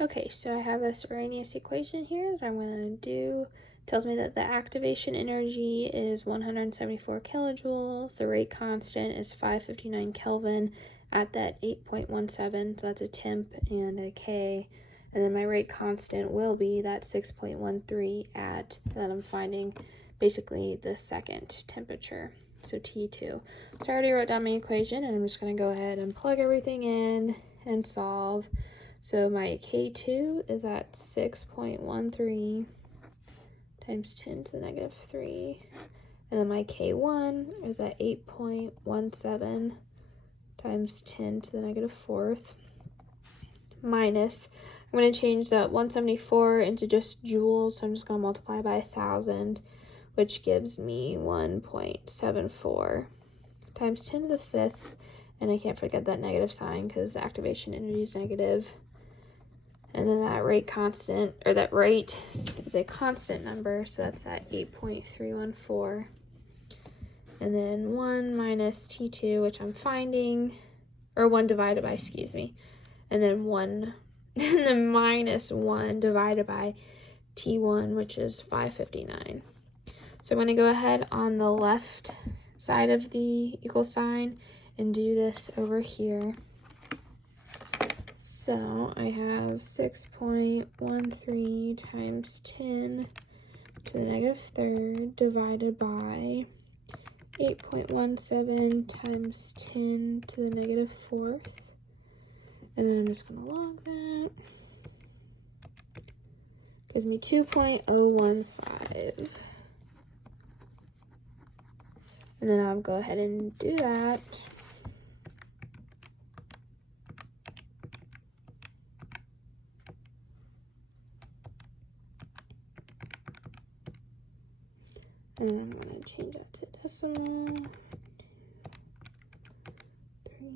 Okay, so I have this Arrhenius equation here that I'm going to do. It tells me that the activation energy is 174 kilojoules. The rate constant is 559 Kelvin at that 8.17, so that's a temp and a K. And then my rate constant will be that 6.13 at, that I'm finding basically the second temperature, so T2. So I already wrote down my equation, and I'm just going to go ahead and plug everything in and solve. So my K2 is at 6.13 times 10 to the negative 3. And then my K1 is at 8.17 times 10 to the negative 4th. Minus, I'm going to change that 174 into just joules, so I'm just going to multiply by 1,000, which gives me 1.74 times 10 to the 5th. And I can't forget that negative sign because activation energy is negative. And then that rate constant, or that rate is a constant number, so that's at 8.314. And then 1 minus T2, which I'm finding, or 1 divided by, excuse me. And then 1, and then minus 1 divided by T1, which is 559. So I'm going to go ahead on the left side of the equal sign and do this over here. So I have 6.13 times 10 to the negative 3rd divided by 8.17 times 10 to the negative 4th. And then I'm just going to log that. Gives me 2.015. And then I'll go ahead and do that. And I'm going to change that to decimal. 3,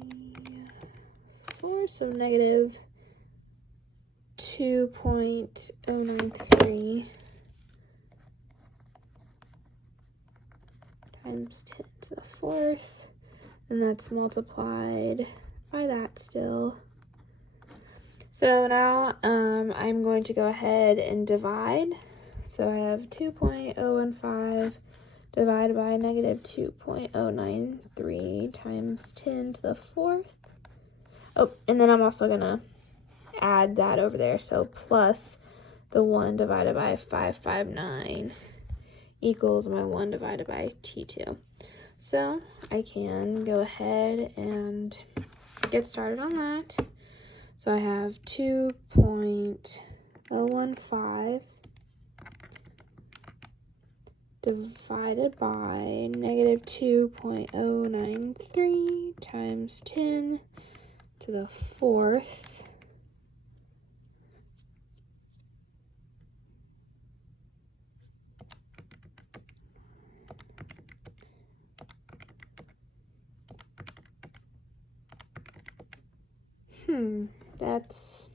4, so negative 2.093 times 10 to the 4th. And that's multiplied by that still. So now I'm going to go ahead and divide. So I have 2.015 divided by negative 2.093 times 10 to the 4th. Oh, and then I'm also going to add that over there. So plus the 1 divided by 559 equals my 1 divided by T2. So I can go ahead and get started on that. So I have 2.015 divided by negative 2.093 times 10 to the 4th. That's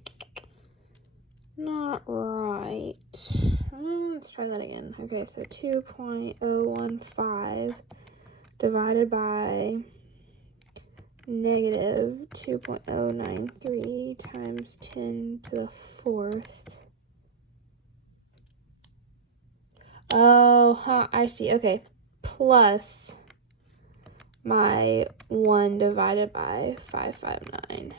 not right. Let's try that again. Okay, so 2.015 divided by negative 2.093 times 10 to the 4th. Oh, I see. Okay, plus my 1 divided by 559.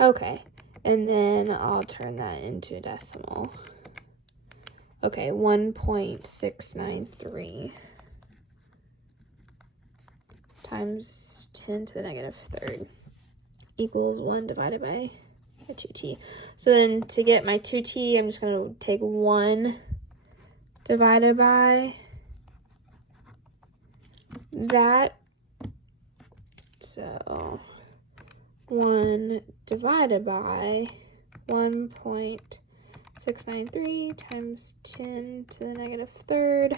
Okay, and then I'll turn that into a decimal. Okay, 1.693 times 10 to the negative 3rd equals 1 divided by 2t. So then to get my 2t, I'm just going to take 1 divided by that. So 1 divided by 1.693 times 10 to the negative 3rd,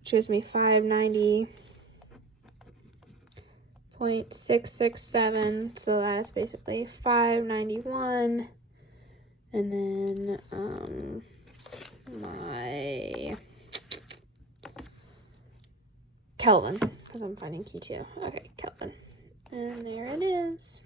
which gives me 590.667. So that's basically 591. And then my Kelvin, because I'm finding Q2. Okay, Kelvin. And there it is.